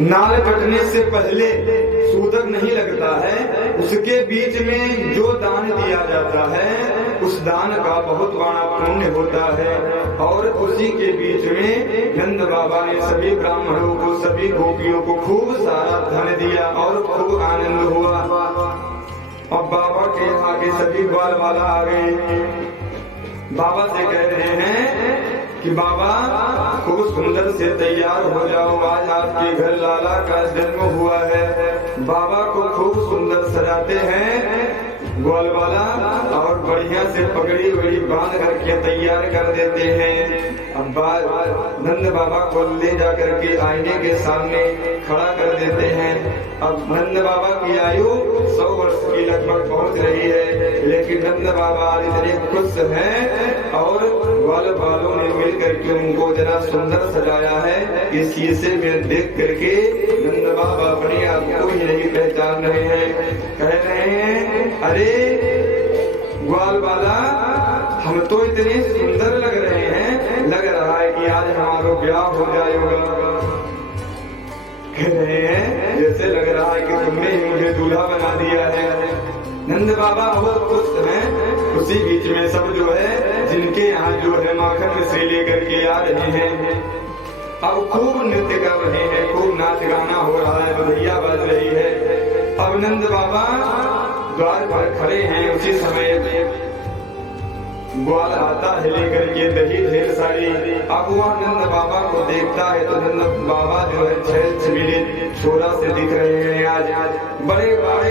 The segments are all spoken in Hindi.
नाल कटने से पहले सूतक नहीं लगता है, उसके बीच में जो दान दिया जाता है उस दान का बहुत बड़ा पुण्य होता है। और उसी के बीच में नंद बाबा ने सभी ब्राह्मणों को, सभी गोपियों को खूब सारा धन दिया और खूब आनंद हुआ। अब बाबा के आगे सभी ग्वाल वाला आ गए, बाबा से कह रहे हैं कि बाबा खूब सुंदर से तैयार हो जाओ, आज आपके घर लाला का जन्म हुआ है। बाबा को खूब सुंदर सजाते हैं ग्वाल वाला और बढ़िया से पगड़ी वगड़ी बांध करके तैयार कर देते हैं। अब नंद बाबा को ले जाकर के आईने के सामने खड़ा कर देते हैं। अब नंद बाबा की आयु 100 वर्ष की लगभग पहुंच रही है, लेकिन नंद बाबा इतने खुश हैं और ग्वाल वालों ने मिल करके उनको जरा सुंदर सजाया है। इस शीशे में देख करके नंद बाबा अपने आप को ही नहीं पहचान रहे हैं। कह रहे हैं, अरे ग्वाल वाला, हम तो इतने सुंदर लग रहे हैं, लग रहा है कि आज हमारा ब्याह हो जाएगा। कह रहे हैं जैसे लग रहा है कि तुमने ही मुझे दूल्हा बना दिया है। नंद बाबा बहुत खुश हैं। उसी बीच में सब जो है जिनके यहाँ जो है माखन मिश्री लेकर के आ रहे हैं, अब खूब नृत्य कर रहे हैं, खूब नाच गाना हो रहा है, बधैया बज रही है। अब नंद बाबा द्वार पर खड़े हैं। उसी समय ग्वाल आता है लेकर के दही ढेर सारी। अब वह नंद बाबा को देखता है तो नंद बाबा जो है छैल छबीले छोरा से दिख रहे हैं। आज बड़े बड़े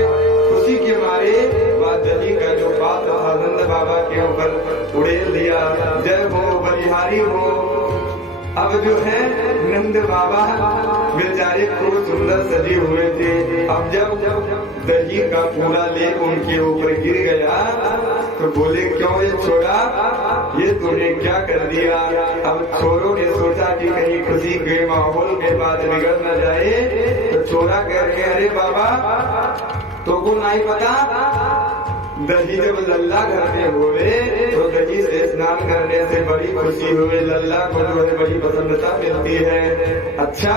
खुशी के मारे वह दही का जो पात्र था नंद बाबा के ऊपर उड़ेल दिया। जय हो बलिहारी हो। अब जो है नंद बाबा बेचारे खूब सुंदर सजे हुए थे। अब जब दही का पूरा लेप उनके ऊपर गिर गया तो बोले, क्यों ये छोरा, ये तूने क्या कर दिया। अब छोरों ने सोचा कि कहीं खुशी के माहौल के बाद बिगड़ न जाए, तो छोरा कह रहे, अरे बाबा तो को नहीं पता, दही जब लल्ला घर में हुए तो दही से स्नान करने से बड़ी खुशी हुए, लल्ला को जो है बड़ी प्रसन्नता मिलती है। अच्छा,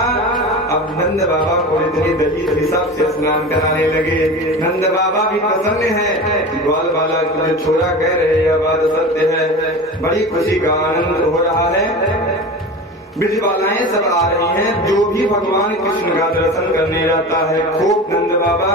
अब नंद बाबा को इतनी दही हिसाब से स्नान कराने लगे। नंद बाबा भी प्रसन्न है, ग्वाल वाला जो छोरा कह रहे यह बात सत्य है। बड़ी खुशी का आनंद हो रहा है। ब्रजबालाएं सब आ रही हैं। जो भी भगवान कृष्ण का दर्शन करने जाता है, खूब नंद बाबा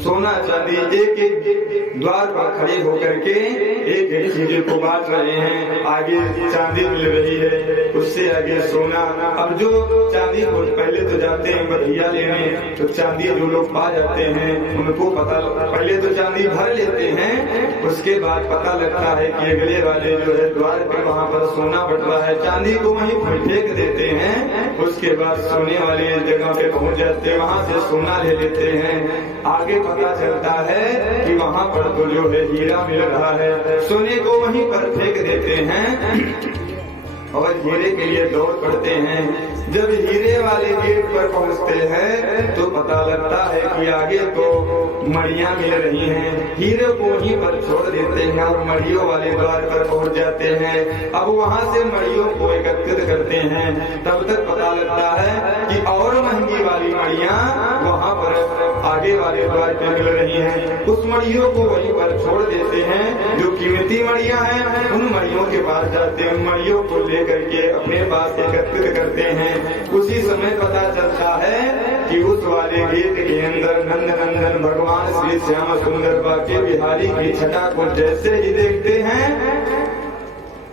सोना चांदी एक एक द्वार पर खड़े होकर के एक एक चीजों को बांट रहे हैं। आगे चांदी मिल रही है, उससे आगे सोना। अब जो चांदी को पहले तो जाते हैं बधिया लेने, तो चांदी जो लोग पा जाते हैं उनको पता, पहले तो चांदी भर लेते हैं, उसके बाद पता लगता है कि अगले वाले जो है द्वार पे वहाँ पर सोना बट रहा है, चांदी को वहीं फेंक देते हैं। उसके बाद सोने वाले जगह पे पहुँच जाते हैं, वहाँ से सोना ले लेते हैं। आगे पता चलता है कि वहाँ पर तो जो है हीरा मिल रहा है, सोने को वहीं पर फेंक देते हैं और हीरे के लिए दौड़ पड़ते हैं। जब हीरे वाले गेट पर पहुँचते हैं तो पता लगता है कि आगे तो मड़ियाँ मिल रही हैं। हीरे को वहीं पर छोड़ देते हैं और मड़ियों वाले द्वार पर पहुँच जाते हैं। अब वहाँ से मड़ियों को एकत्रित करते हैं। तब तक पता लगता है कि और महंगी वाली मड़ियाँ वहाँ पर आगे वाले द्वार पे मिल रही हैं। उस मड़ियों को वहीं पर छोड़ देते हैं। जो कीमती मड़ियाँ हैं उन मड़ियों के पास जाते हैं, उन मड़ियों को लेकर के अपने पास एकत्रित करते हैं। उसी समय पता चलता है कि उस वाले गेट के अंदर नंद नंदन भगवान श्री श्याम सुंदर बाके बिहारी की छटा को जैसे ही देखते हैं,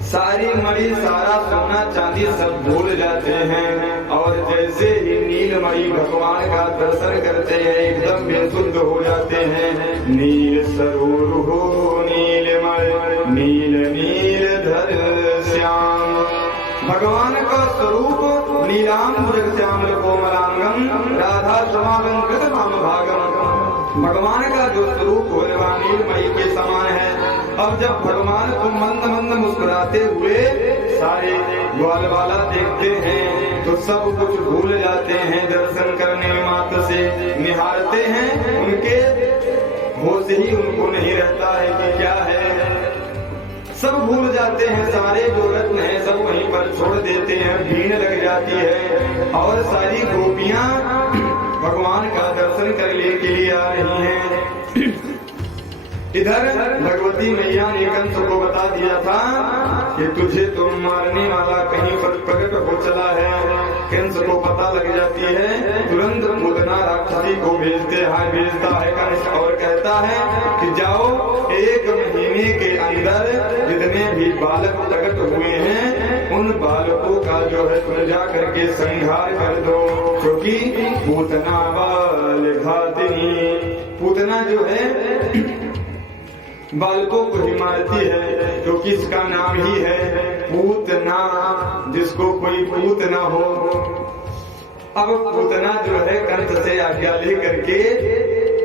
सारी मणि सारा सोना चांदी सब भूल जाते हैं और जैसे ही नीलमणि भगवान का दर्शन करते हैं एकदम बेसुध हो जाते हैं। नील सरोवर हो नीलमणि नील नील धर श्याम। भगवान का स्वरूप नीलांबर श्यामल कोमलांगम राधा समालंकृत नाम भागम। भगवान का जो स्वरूप है वह नीलमणि के समान है। अब जब भगवान को मंद मंद मुस्कुराते हुए सारे ग्वाल वाला देखते हैं तो सब कुछ भूल जाते हैं। दर्शन करने में मात्र से निहारते हैं, उनके होश ही उनको नहीं रहता है कि क्या है, सब भूल जाते हैं। सारे जो रत्न है सब वहीं पर घर छोड़ देते हैं, भीड़ लग जाती है और सारी गोपियां भगवान का दर्शन करने के लिए आ रही हैं। इधर भगवती मैया ने कंस को बता दिया था कि तुझे तो मारने वाला कहीं पर प्रकट हो चला है। कंस को पता लग जाती है, तुरंत पूतना राक्षसी को भेजता है कंस और कहता है कि जाओ 1 महीने के अंदर जितने भी बालक प्रकट हुए हैं उन बालकों का जो है तुम जा करके संहार कर दो, क्योंकि पूतना बाल घातिनी, पूतना जो है बालकों को ही मारती है, क्योंकि इसका नाम ही है पूतना, जिसको कोई पूत ना हो। अब पूतना जो है कंस से आज्ञा ले करके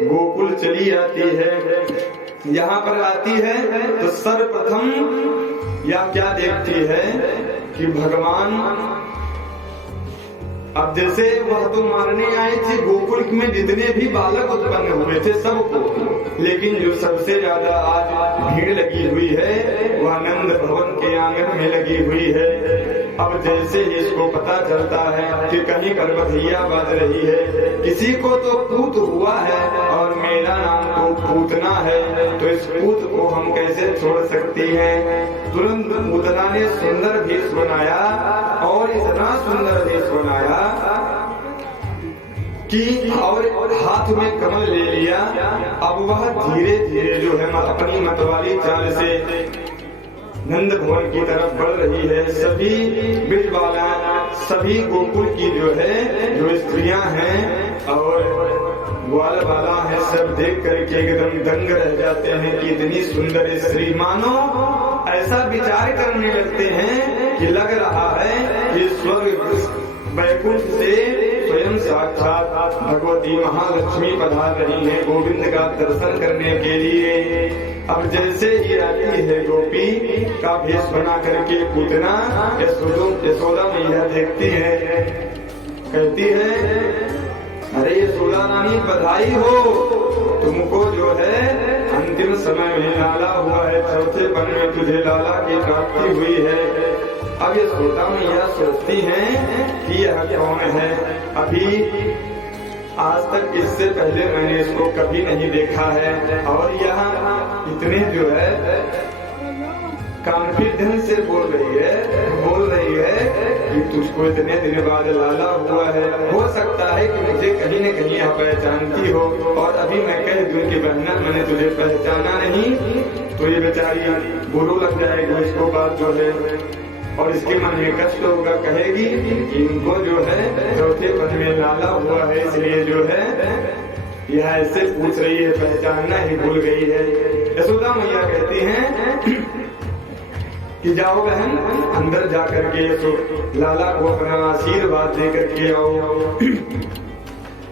गोकुल चली आती है। यहाँ पर आती है तो सर्वप्रथम या क्या देखती है कि भगवान, अब जैसे वह तो मारने आए थे गोकुल में जितने भी बालक उत्पन्न हुए थे सबको, लेकिन जो सबसे ज्यादा आज भीड़ लगी हुई है वह नंद भवन के आंगन में लगी हुई है। अब जैसे ही इसको पता चलता है कि कहीं पर बधिया बज रही है, किसी को तो पूत हुआ है और मेरा नाम तो पूतना है, तो इस पूत को हम कैसे छोड़ सकती हैं। तुरंत पूतना ने सुंदर भेष बनाया और इतना सुंदर भेष बनाया कि और हाथ में कमल ले लिया। अब वह धीरे धीरे जो है अपनी मतवाली चाल से नंद भवन की तरफ बढ़ रही है। सभी ब्रजबाला, सभी गोकुल की जो है जो स्त्रियां हैं और ग्वाल वाला है, सब देख करके एकदम दंग रह जाते हैं कि इतनी सुंदर स्त्री, मानो ऐसा विचार करने लगते हैं कि लग रहा है कि स्वर्ग वैकुंठ से स्वयं साक्षात भगवती महालक्ष्मी पधार रही है गोविंद का दर्शन करने के लिए। अब जैसे ही आती है गोपी का भेष बना करके पूतना, यशोदा मैया देखती है, कहती है अरे यशोदा रानी बधाई हो, तुमको जो है अंतिम समय में लाला हुआ है, चौथे पन में तुझे लाला की प्राप्ति हुई है। अब यशोदा मैया सोचती हैं कि यह कौन है, अभी आज तक इससे पहले मैंने इसको कभी नहीं देखा है और यहाँ इतने जो है कॉन्फिडेंस से बोल रही है कि तुझको इतने दिन बाद लाला हुआ है। हो सकता है कि मुझे कहीं न कहीं आप पहचानती हो और अभी मैं कह दूं कि बहना मैंने तुझे पहचाना नहीं, तो ये बेचारी बुरो लग जाएगा इसको बात जो है और इसके मन में कष्ट होगा, कहेगी इनको जो है चौथे पद में लाला हुआ है, इसलिए जो है यह ऐसे पूछ रही है, पहचानना ही भूल गई है। यशोदा मैया कहती हैं कि जाओ बहन अंदर जाकर के लाला को अपना आशीर्वाद दे करके आओ।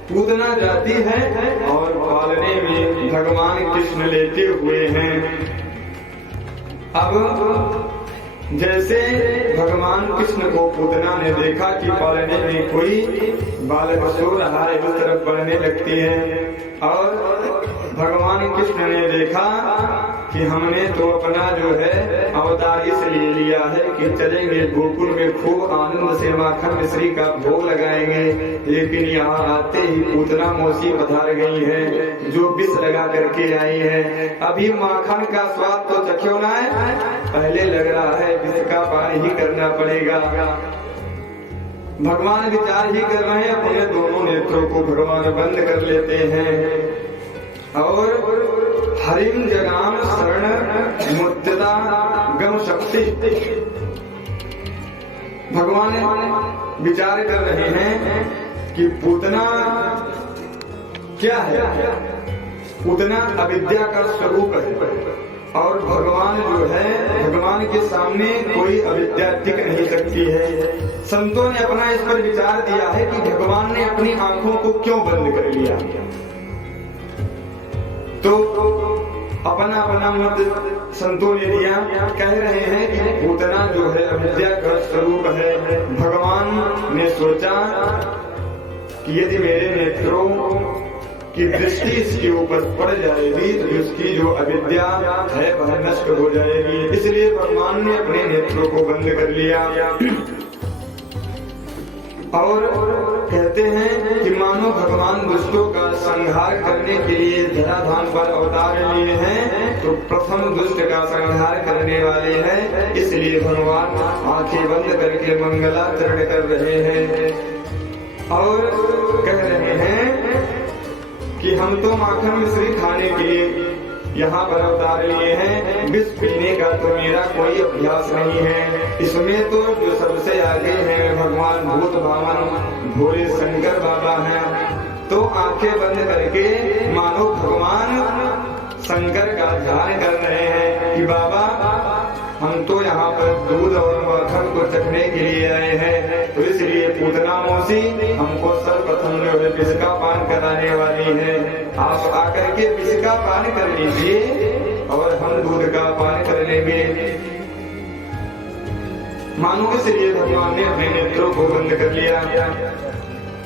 पूतना जाती है और पालने में भगवान कृष्ण लेते हुए हैं। अब जैसे भगवान कृष्ण को पूतना ने देखा कि पालने में कोई बालक सो रहा है, उस तरफ बढ़ने लगती है और भगवान कृष्ण ने देखा कि हमने तो अपना जो है अवतार इसलिए लिया है कि चलेंगे गोकुल में खूब आनंद से माखन मिश्री का भोग लगाएंगे, लेकिन यहाँ आते ही पूतना मौसी पधार गई है जो विष लगा करके आई है। अभी माखन का स्वाद तो चखो ना है, पहले लग रहा है विष का पान ही करना पड़ेगा। भगवान विचार ही कर रहे हैं, अपने दोनों नेत्रों को भगवान बंद कर लेते हैं और हरिम जगाम शरण मुक्तता गम शक्ति, भगवान विचार कर रहे हैं कि पूतना क्या है। पूतना अविद्या का स्वरूप है और भगवान जो है, भगवान के सामने कोई अविद्या टिक नहीं सकती है। संतों ने अपना इस पर विचार दिया है कि भगवान ने अपनी आंखों को क्यों बंद कर लिया, तो अपना अपना मत संतों ने दिया। कह रहे हैं कि पूतना जो है अविद्या का स्वरूप है। भगवान ने सोचा कि यदि मेरे नेत्रों की दृष्टि इसके ऊपर पड़ जाएगी तो उसकी जो अविद्या है वह नष्ट हो जाएगी। इसलिए भगवान ने अपने नेत्रों को बंद कर लिया और कहते हैं कि मानो भगवान दुष्टों का संहार करने के लिए धराधाम पर अवतार लिए हैं, तो प्रथम दुष्ट का संहार करने वाले हैं। इसलिए भगवान आंखें बंद करके मंगलाचरण कर रहे हैं और कह रहे हैं कि हम तो माखन मिश्री खाने के लिए यहाँ पर अवतार लिए हैं, विष पीने का तो मेरा कोई अभ्यास नहीं है। इसमें तो जो सबसे आगे हैं भगवान भूत भावन भोले शंकर बाबा हैं। तो आंखें बंद करके मानो भगवान शंकर का ध्यान कर रहे हैं कि बाबा हम तो यहाँ पर दूध और माखन को चखने के लिए आए हैं, तो इसलिए पूतना मौसी हमको सर्वप्रथम जो है विष का पान कराने वाली है। आप आकर के विष का पान कर लीजिए और हम दूध का पान कर लेंगे। मानो इसलिए भगवान ने अपने नेत्रों को बंद कर लिया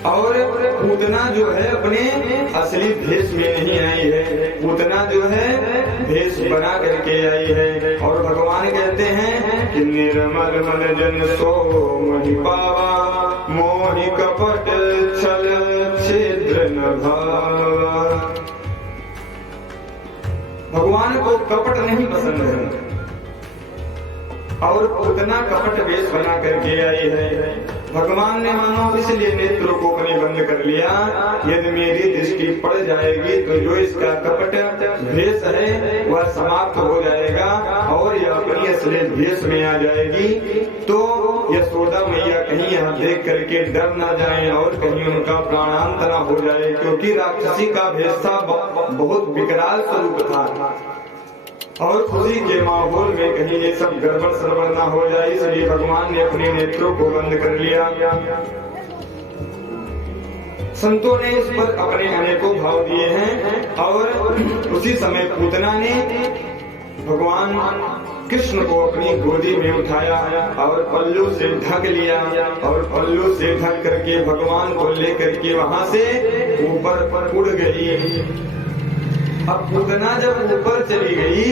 और पूतना जो है अपने असली भेष में नहीं आई है, पूतना जो है भेष बना करके आई है। और भगवान कहते हैं कि निर्मल मन जन सो मोहि पावा, मोहि कपट छल छिद्र न भावा। भगवान को कपट नहीं पसंद है और पूतना कपट वेश बना करके आई है। भगवान ने मानो इसलिए नेत्रों को अपने बंद कर लिया, यदि मेरी दृष्टि पड़ जाएगी तो जो इसका कपट भेष है वह समाप्त हो जाएगा और यह अपनी असली भेष में आ जाएगी। तो यशोदा मैया कहीं यहाँ देख करके डर ना जाए और कहीं उनका प्राणांत न हो जाए, क्योंकि राक्षसी का भेष था बहुत विकराल स्वरूप था और खुशी के माहौल में कहीं ये सब गड़बड़ सड़बड़ ना हो जाए, इसलिए भगवान ने अपने नेत्रों को बंद कर लिया। संतों ने इस पर अपने अनेकों भाव दिए हैं और उसी समय पूतना ने भगवान कृष्ण को अपनी गोदी में उठाया और पल्लू से ढक लिया और पल्लू से ढक करके भगवान को लेकर के वहां से ऊपर उड़ गई। अब पूतना जब ऊपर चली गई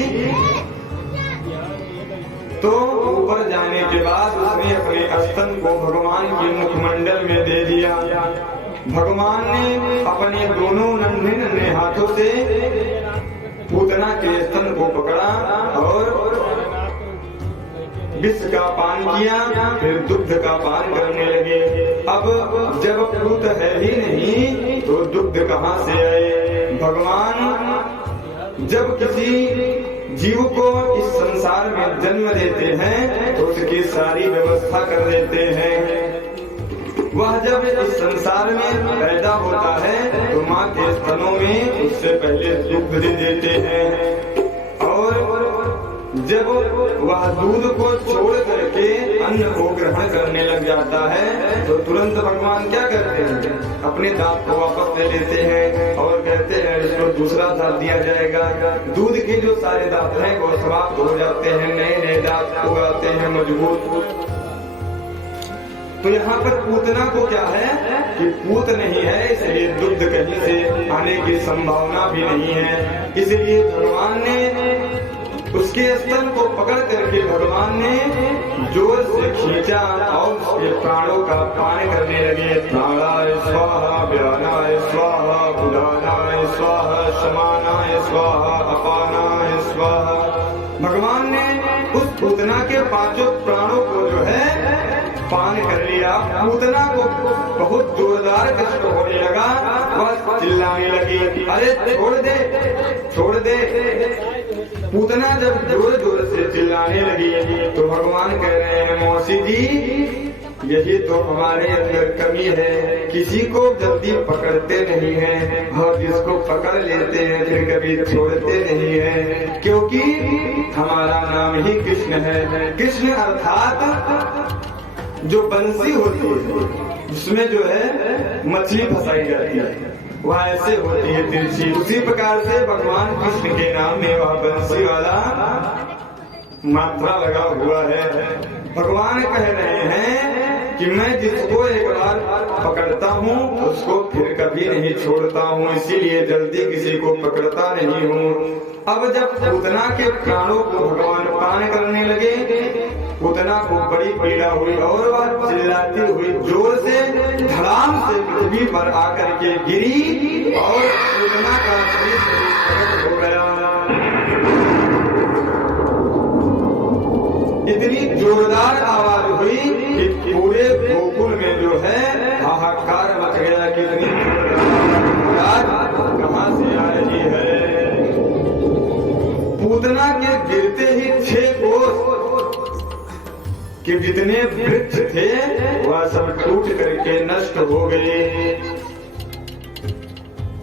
तो ऊपर जाने के बाद उसने अपने स्तन को भगवान के मुखमंडल में दे दिया। भगवान ने अपने दोनों नन्हे नन्हे हाथों से पूतना के स्तन को पकड़ा और विष का पान किया, फिर दुग्ध का पान करने लगे। अब जब पूत है ही नहीं तो दुग्ध कहाँ से आए? भगवान जब किसी जीव को इस संसार में जन्म देते हैं तो उसकी सारी व्यवस्था कर देते हैं। वह जब इस संसार में पैदा होता है तो माँ के स्तनों में उससे पहले दुग्ध दे देते हैं और जब वह दूध को छोड़ करके अन्न को ग्रहण करने लग जाता है तो तुरंत भगवान क्या करते हैं? अपने दांत को वापस ले लेते हैं और कहते हैं इसको दूसरा दांत दिया जाएगा। दूध के जो सारे दांत हैं वो समाप्त हो जाते हैं, नए नए दांत उगाते हैं मजबूत। तो यहाँ पर पूतना को क्या है कि पूत नहीं है, इसलिए दुग्ध कहीं से आने की संभावना भी नहीं है। इसलिए भगवान ने उसके स्तन को पकड़ करके भगवान ने जोर से खींचा और उसके प्राणों का पान करने लगे। प्राणाय स्वाहा, व्यानाय स्वाहा, उदानाय स्वाहा, समानाय स्वाहा, अपानाय स्वाहा। भगवान ने उस पूतना के पांचों प्राणों को जो है पान कर लिया। पूतना को बहुत जोरदार कष्ट होने लगा, वह चिल्लाने लगी, अरे छोड़ दे छोड़ दे। पूतना जब जोर जोर से चिल्लाने लगी तो भगवान कह रहे हैं मौसी जी यही तो हमारे अंदर कमी है, किसी को जल्दी पकड़ते नहीं हैं और जिसको पकड़ लेते हैं फिर कभी छोड़ते नहीं हैं, क्योंकि हमारा नाम ही कृष्ण है। कृष्ण अर्थात जो बंसी होती है उसमें जो है मछली फंसाई जाती है वह ऐसे होती है तिरछी, उसी प्रकार से भगवान कृष्ण के नाम में वह बंसी वाला मात्रा लगा हुआ है। भगवान कह रहे हैं कि मैं जिसको एक बार पकड़ता हूँ उसको फिर कभी नहीं छोड़ता हूँ, इसीलिए जल्दी किसी को पकड़ता नहीं हूँ। अब जब पूतना के प्राणों को भगवान पान करने लगे, पूतना को बड़ी पीड़ा हुई और वह चिल्लाती हुई जोर से धड़ाम से पृथ्वी पर आकर के गिरी और पूतना का शरीर प्रकट हो गया। इतनी जोरदार आवाज हुई कि पूरे गोकुल में जो है हाहाकार मच गया कि इतनी जोरदार आवाज कहाँ से आ रही है। पूतना के गिरते ही 6 कोस के जितने वृक्ष थे वह सब टूट करके नष्ट हो गए।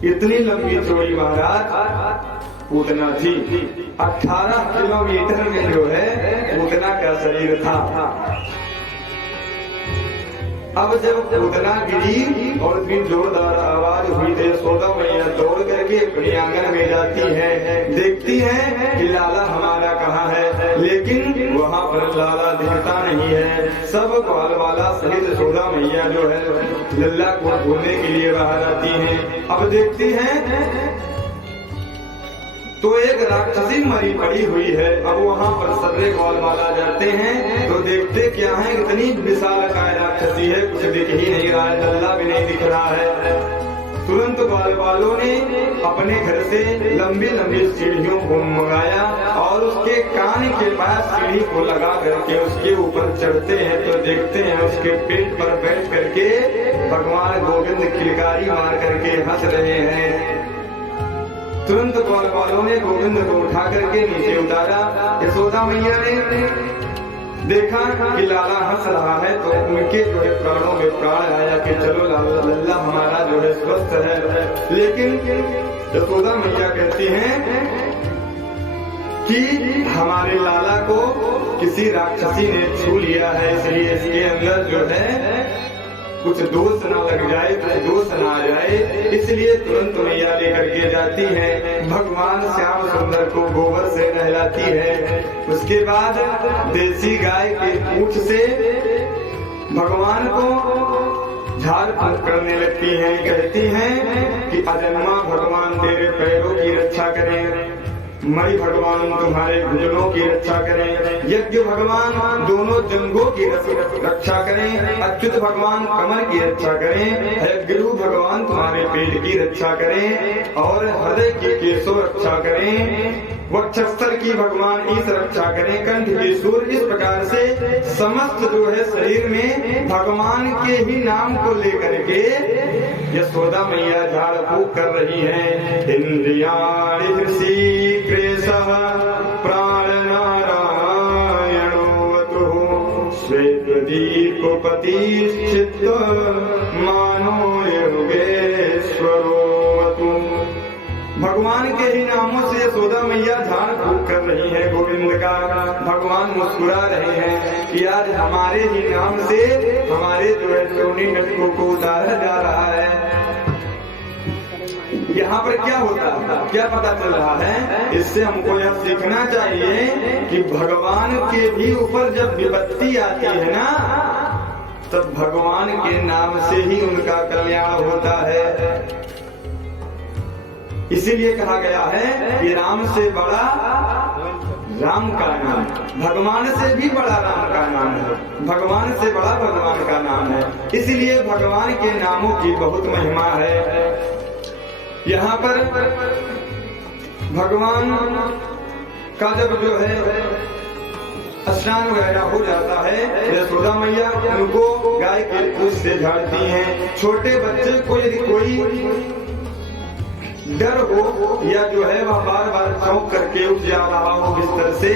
इतनी लंबी चौड़ी महाराज पूतना थी। 18 किलोमीटर में जो है पूतना का शरीर था। अब जब पूतना गिरी और इतनी जोरदार आवाज हुई तो यशोदा मैया दौड़ करके अपने आंगन में जाती है, देखती है कि लाला हमारा कहाँ है, लेकिन वहाँ पर लाला दिखता नहीं है। सब ग्वाल वाला सहित यशोदा मैया जो है लल्ला को ढूंढने के लिए बाहर आती है। अब देखती है तो एक राक्षसी मरी पड़ी हुई है। अब वहाँ पर सर्रे ग्वाल वाला जाते हैं तो देखते क्या है, इतनी विशालकाय राक्षसी है, कुछ दिख ही नहीं रहा है, लल्ला भी नहीं दिख रहा है। तुरंत ग्वाल वालों ने अपने घर से लंबी लंबी सीढ़ियों को मंगाया और उसके कान के पास सीढ़ी को लगा करके उसके ऊपर चढ़ते हैं तो देखते हैं उसके पेट पर बैठ करके भगवान गोविंद किलकारी मार करके हंस रहे हैं। तुरंत ग्वाल वालों ने गोविंद को उठा करके नीचे उतारा। यशोदा मैया ने देखा कि लाला हंस रहा है तो उनके जो है प्राणों में प्राण आया कि चलो लाला लल्ला हमारा जो है स्वस्थ है। लेकिन यशोदा मैया कहती हैं कि हमारे लाला को किसी राक्षसी ने छू लिया है, इसलिए इसके अंदर जो है कुछ दोष ना लग जाए, कुछ दोष ना आ जाए, इसलिए तुरंत मैया लेकर के जाती है। भगवान श्याम सुंदर को गोबर से नहलाती है। उसके बाद देसी गाय के पूंछ से भगवान को झाड़ फूंक करने लगती हैं। कहती हैं कि अजन्मा भगवान तेरे पैरों की रक्षा करें, मणि भगवान तुम्हारे भुजनों की रक्षा करें, यज्ञ भगवान दोनों जंघों की रक्षा करें, अच्युत भगवान कमर की रक्षा करें, हयग्रीव भगवान तुम्हारे पेट की रक्षा करें और हृदय की केशों रक्षा करें, वक्षस्थल की भगवान ईश रक्षा करें, कंठ की सूर्य। इस प्रकार से समस्त जो है शरीर में भगवान के ही नाम को लेकर के यशोदा मैया झाड़ फूक कर रही है। इंद्रियाणि ऋषिकेशः प्राण नारायणो वतुः श्वेतदीपपति चित्त मानो योगेश्वरो वतुः। भगवान के ही नामों से यशोदा मैया झाड़ फूक कर रही है गोविंद का। भगवान मुस्कुरा रहे हैं कि आज हमारे ही नाम से हमारे जो है सोनी घटकों को उतारा जा रहा है। यहाँ पर क्या होता है, क्या पता चल रहा है, इससे हमको यह सीखना चाहिए कि भगवान के भी ऊपर जब विपत्ति आती है ना तब भगवान के नाम से ही उनका कल्याण होता है। इसीलिए कहा गया है कि राम से बड़ा राम का नाम, भगवान से भी बड़ा राम का नाम है, भगवान से बड़ा भगवान का नाम है। इसलिए भगवान के नामों की बहुत महिमा है। यहाँ पर भगवान का जब जो है स्नान वगैरह हो जाता है, यशोदा मैया उनको गाय के पूंछ से झाड़ती हैं। छोटे बच्चे को यदि कोई डर हो या जो है वह बार बार चौंक करके उठ जा रहा हो बिस्तर से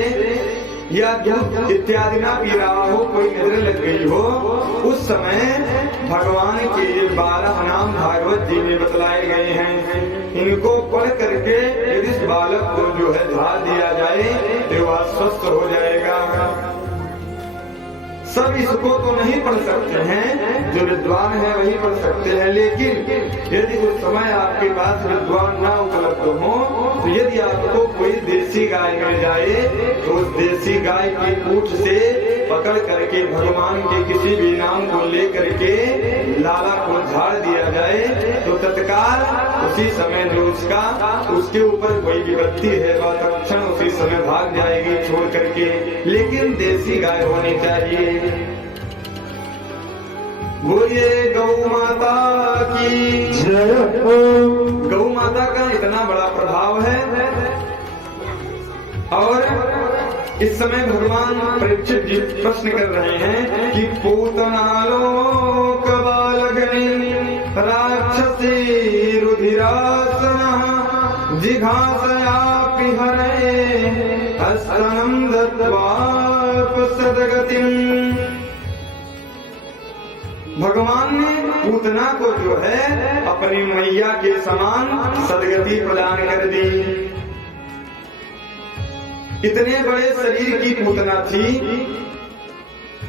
या दूध इत्यादि ना पी रहा हो, कोई नजर लग गई हो, उस समय भगवान के 12 नाम भागवत जी में बतलाए गए हैं। इनको पढ़ करके यदि इस बालक को जो है झाड़ दिया जाए तो वह स्वस्थ हो जाएगा। सब इसको तो नहीं पढ़ सकते हैं, जो विद्वान है वही पढ़ सकते हैं। लेकिन यदि उस समय आपके पास विद्वान ना उपलब्ध हो, तो यदि आपको कोई देसी गाय मिल जाए तो उस देसी गाय की पूंछ से पकड़ करके भगवान के किसी भी नाम को लेकर के लाला को झाड़ दिया जाए, तो तत्काल उसी समय जो उसके ऊपर कोई विपत्ति है वह तत्क्षण उसी समय भाग जाएगी छोड़ करके। लेकिन देसी गाय होनी चाहिए। बोलिए गौ माता की जय। गौ माता का इतना बड़ा प्रभाव है। और इस समय भगवान परीक्षित जी प्रश्न कर रहे हैं कि पूतनालोक बालगनि राक्षसी रुधिरासनः जिघासयापि हरे हस्तनं दत्त्वापसदगतिम्। भगवान ने पूतना को जो है अपनी मैया के समान सदगति प्रदान कर दी। इतने बड़े शरीर की पूतना थी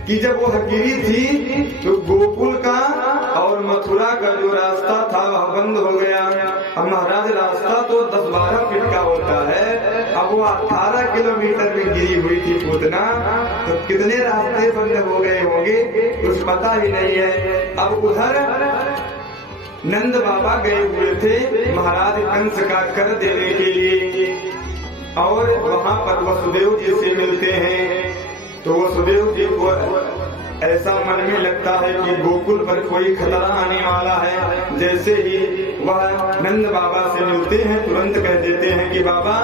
कि जब वो गिरी थी तो गोकुल का और मथुरा का जो रास्ता था वह बंद हो गया। अब महाराज रास्ता तो 10-12 फीट का होता है, अब वो 18 किलोमीटर में गिरी हुई थी पूतना, तो कितने रास्ते बंद हो गए होंगे कुछ पता ही नहीं है। अब उधर नंद बाबा गए हुए थे महाराज कंस का कर देने के लिए, और वहाँ पर वसुदेव जी से मिलते हैं। तो वसुदेव जी को ऐसा मन में लगता है कि गोकुल पर कोई खतरा आने वाला है। जैसे ही वह नंद बाबा से मिलते हैं तुरंत कह देते हैं कि बाबा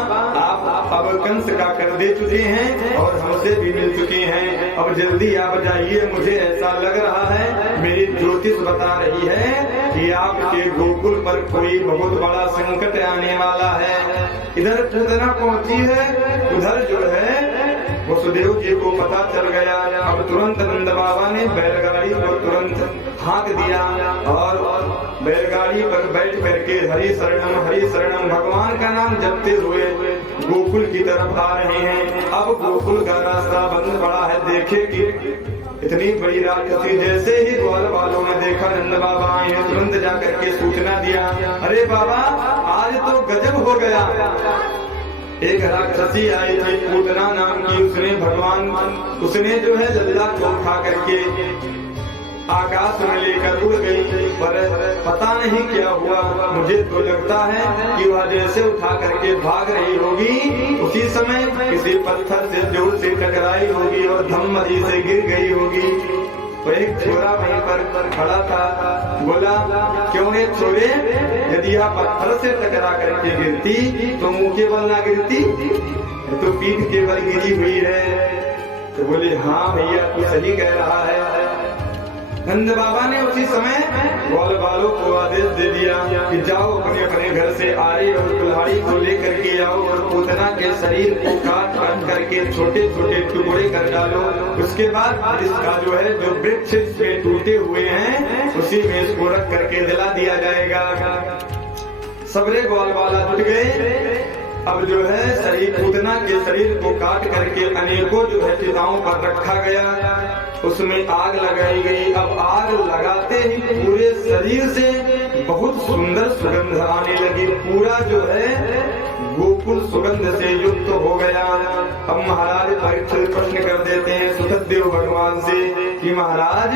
आप अब कंस का कर दे चुके हैं और हमसे भी मिल चुके हैं, अब जल्दी आप जाइए। मुझे ऐसा लग रहा है, मेरी ज्योतिष बता रही है कि आपके गोकुल पर कोई बहुत बड़ा संकट आने वाला है। इधर पूतना पहुंची है, उधर जो है वसुदेव जी को पता चल गया। अब तुरंत नंद बाबा ने बैलगाड़ी को तुरंत हाँक दिया और बैलगाड़ी पर बैठ करके हरि शरणम भगवान का नाम जपते हुए गोकुल की तरफ आ रहे हैं। अब गोकुल का रास्ता बंद पड़ा है। देखे कि इतनी बड़ी राक्षसी, जैसे ही ग्वाल वालों ने देखा नंद बाबा आए हैं, तुरंत जाकर के सूचना दिया, अरे बाबा आज तो गजब हो गया। एक राक्षसी आई थी पूतना नाम की, उसने जो है लल्ला को उठा करके आकाश में लेकर उड़ गई, पर पता नहीं क्या हुआ। मुझे तो लगता है कि वह जैसे उठा करके भाग रही होगी, उसी समय किसी पत्थर से जोर से टकराई होगी और धम्मधी से गिर गई होगी। तो एक छोरा वहीं पर खड़ा था, बोला क्यों रे छोरे, यदि आप पत्थर से टकरा करके गिरती तो मुंह के बल ना गिरती, तो पीठ के बल गिरी हुई है। तो बोले हाँ भैया तू सही कह रहा है। नंद बाबा ने उसी समय ग्वाल वालों को आदेश दे दिया कि जाओ अपने अपने घर से आरे और कुल्हाड़ी को लेकर के आओ और पूतना के शरीर को काट करके छोटे छोटे टुकड़े कर डालो। उसके बाद इसका जो है जो वृक्ष में टूटे हुए हैं उसी में इसको रख करके जला दिया जाएगा। सबरे ग्वाल वाला जुट गए। अब जो है शरीर पूतना के शरीर को काट करके अनेकों जो है चिताओं पर रखा गया, उसमें आग लगाई गई। अब आग लगाते ही पूरे शरीर से बहुत सुंदर सुगंध आने लगी, पूरा जो है गोकुल सुगंध से युक्त हो गया। अब महाराज परीक्षित प्रश्न कर देते हैं सुखदेव भगवान से कि महाराज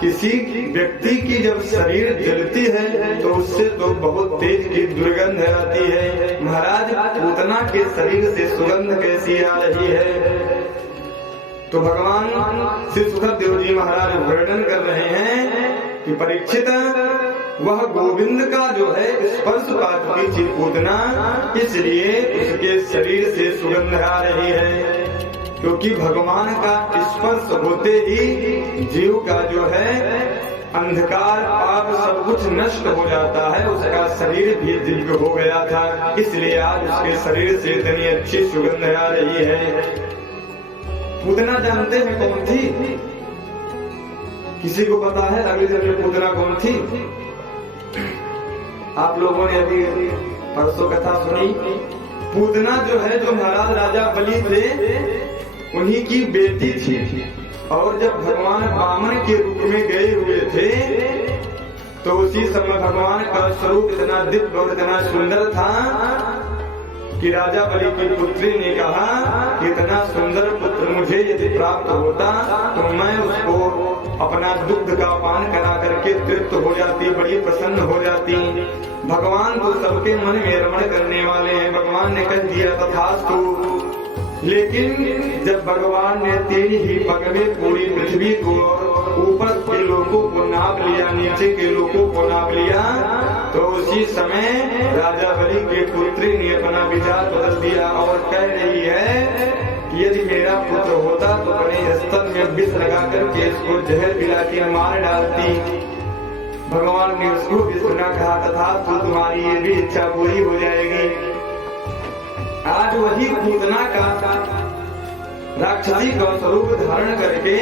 किसी व्यक्ति की जब शरीर जलती है तो उससे तो बहुत तेज की दुर्गंध आती है, महाराज पूतना के शरीर से सुगंध कैसी आ रही है? तो भगवान श्री सुखदेव जी महाराज वर्णन कर रहे हैं कि परीक्षित वह गोविंद का जो है स्पर्श पा चुकी थी पूतना, इसलिए उसके शरीर से सुगंध आ रही है। क्योंकि भगवान का स्पर्श होते ही जीव का जो है अंधकार पाप सब कुछ नष्ट हो जाता है, उसका शरीर भी दिव्य हो गया था, इसलिए आज उसके शरीर से इतनी अच्छी सुगंध आ रही है। पूतना जानते हैं कौन थी? किसी को पता है अगले जन्म में पूतना कौन थी? आप लोगों ने अभी परसों कथा सुनी। पूतना जो है जो महाराज राजा बलि थे उन्हीं की बेटी थी। और जब भगवान वामन के रूप में गए हुए थे तो उसी समय भगवान का स्वरूप इतना दिव्य और इतना सुंदर था कि राजा बलि की पुत्री ने कहा कि इतना सुंदर पुत्र मुझे यदि प्राप्त होता तो मैं उसको अपना दुग्ध का पान करा करके तृप्त हो जाती, बड़ी प्रसन्न हो जाती। भगवान तो सबके मन में रमण करने वाले हैं। भगवान ने कह दिया तथास्तु। लेकिन जब भगवान ने 3 ही पग में पूरी पृथ्वी को ऊपर के लोगों को नाप लिया, नीचे के लोगों को नाप लिया, तो उसी समय राजा बलि के पुत्री ने अपना विचार बदल दिया और कह रही है कि यदि मेरा पुत्र होता तो अपने स्तन में विष लगा करके इसको जहर पिला के मार डालती। भगवान ने उसको विष न कहा तथा तो तुम्हारी ये भी इच्छा पूरी हो जाएगी। आज वही पूतना का राक्षसी का स्वरूप धारण करके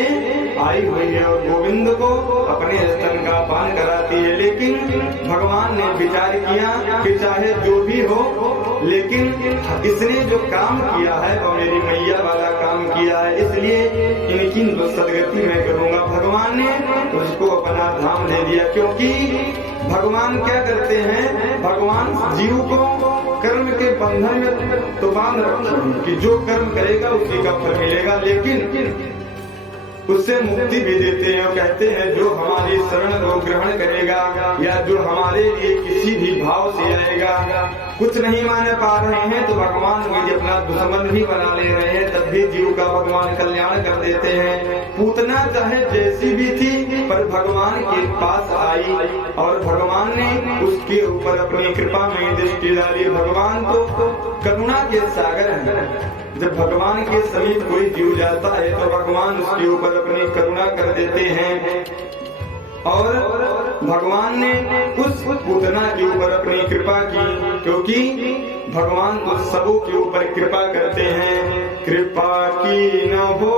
आई हुई है और गोविंद को अपने स्तन का पान कराती है। लेकिन भगवान ने विचार किया कि चाहे जो भी हो, लेकिन इसने जो काम किया है वो मेरी मैया वाला काम किया है, इसलिए इनकी सदगति मैं करूंगा। भगवान ने उसको अपना धाम दे दिया। क्योंकि भगवान क्या करते हैं, भगवान जीव को कर्म के बंधन में तो बांध रखते हैं कि जो कर्म करेगा उसी का फल मिलेगा, लेकिन उससे मुक्ति भी देते हैं और कहते हैं जो हमारी शरण को ग्रहण करेगा या जो हमारे लिए किसी भी भाव से आएगा, कुछ नहीं मान पा रहे हैं तो भगवान मुझे अपना दुश्मन भी बना ले रहे हैं, तब भी जीव का भगवान कल्याण कर देते हैं। पूतना चाहे जैसी भी थी पर भगवान के पास आई और भगवान ने उसके ऊपर अपनी कृपा में दृष्टि डाली। भगवान तो करुणा के सागर हैं। जब भगवान के समीप कोई जीव जाता है तो भगवान उसके ऊपर अपनी करुणा कर देते हैं और भगवान ने उस पूतना के ऊपर अपनी कृपा की, क्योंकि भगवान तो सबों के ऊपर कृपा करते हैं। कृपा की न हो